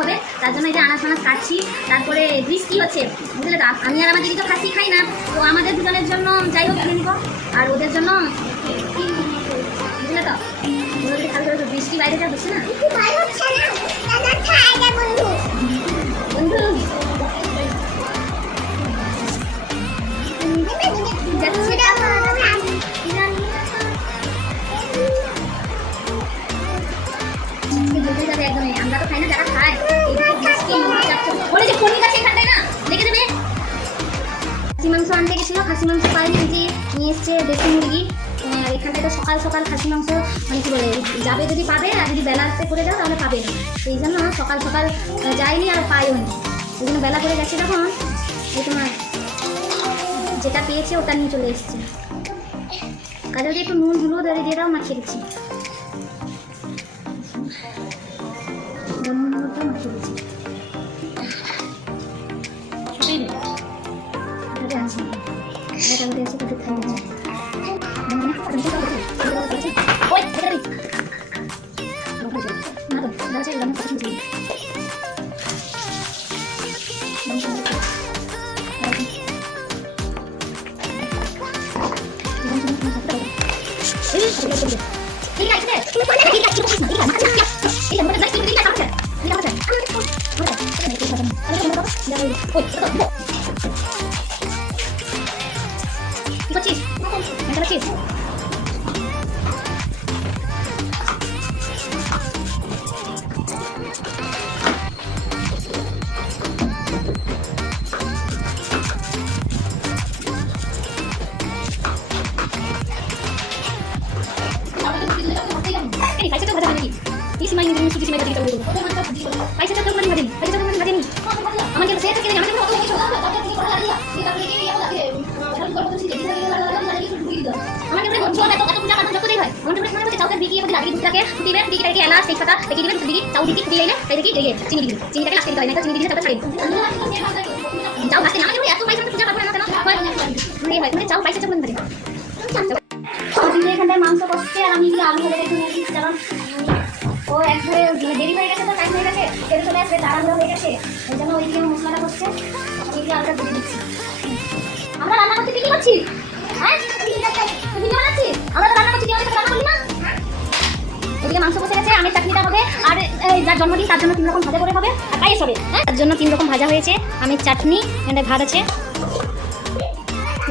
হবে, তার জন্য এই যে আনাজ ফানাজ কাটছি। তারপরে বৃষ্টি হচ্ছে, বুঝলে তো, আমি আর আমার দিদি তো খাসি খাই না, তো আমাদের দুজনের জন্য যাই হোক কিনে নিব, আর ওদের জন্য বুঝলে তো, বৃষ্টি বাইরে যা হচ্ছে না বন্ধু আমরা তো খাই না, যারা খায় খাসি মাংস আনতে গেছিল, খাসি মাংস পাইনি, যে নিয়ে এসছে দেশি মুরগি। এখানটায় তো সকাল সকাল খাসি মাংস মানে কি বলে যাবে, যদি পাবে, আর যদি বেলাতে করে যাও তাহলে পাবে না, সেই জন্য সকাল সকাল যায়নি আর পাইও নি, ওই জন্য বেলা করে গেছে যখন এই তোমার যেটা পেয়েছে ওটা নিয়ে চলে এসছে। কাজে যদি একটু নুন হলুদ দিয়ে দাও, মাখিয়ে দিচ্ছি, নুন হলুদটা মাখিয়ে দিচ্ছি। আছে তাদের খাই এখানটায় মাংস করছে, আর আমি আলু ভেজে রেখে নিয়েছি, কারণ ও একবারে দেরি হয়ে গেছে, তো টাইম হয়ে গেছে, খেতে চলে আসবে, তাড়াহুড়ো হয়ে গেছে, ওই জন্য ওই দিয়ে মশলাটা করছে, আমি দিয়ে আলুটা দিয়ে দিচ্ছি। আমরা রান্না করছি, কি করছি? হ্যাঁ ভিডিও বানাচ্ছি, আমরা তো রান্না করছি, রান্না করি না। এদিকে মাংস বসে গেছে, আমের চাটনিটা হবে, আর যার জন্মদিন তার জন্য 3 রকম ভাজা করে হবে, আর পায়েস হবে। হ্যাঁ, তার জন্য 3 রকম ভাজা হয়েছে, আমের চাটনি, এখানে ভাত আছে,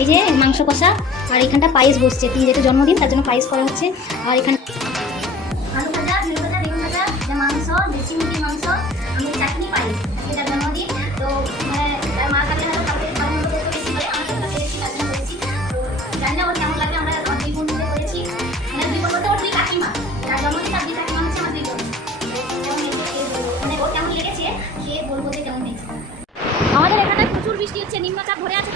এই যে মাংস কষা, আর এখানটা পায়েস বসছে, যেহেতু জন্মদিন তার জন্য পায়েস করা হচ্ছে। আর এখানে আলু ভাজা, ঝিঙে ভাজা, বেগুন ভাজা, মাংস, দেশি মুরগির মাংস, আমের চাটনি, পায়েস। এটা জন্মদিন, তো তার মার কাছে হয়তো কাউকে কেমন করে করেছি, আমাদের কাছে এসেছি, তার জন্য করেছি। তো জানি না ওর কেমন লাগবে, আমরা 2 বোন মিলে করেছি, মানে 2 বোন বলতে ওর 2 কাকিমা, যার জন্মদিন তার 2 কাকিমা হচ্ছে আমার 2 বোন। মানে ওর কেমন লেগেছে খেয়ে বলবো যে কেমন হয়েছে। আমাদের এখানে প্রচুর বৃষ্টি হচ্ছে, নিম্নচাপ ধরে আছে,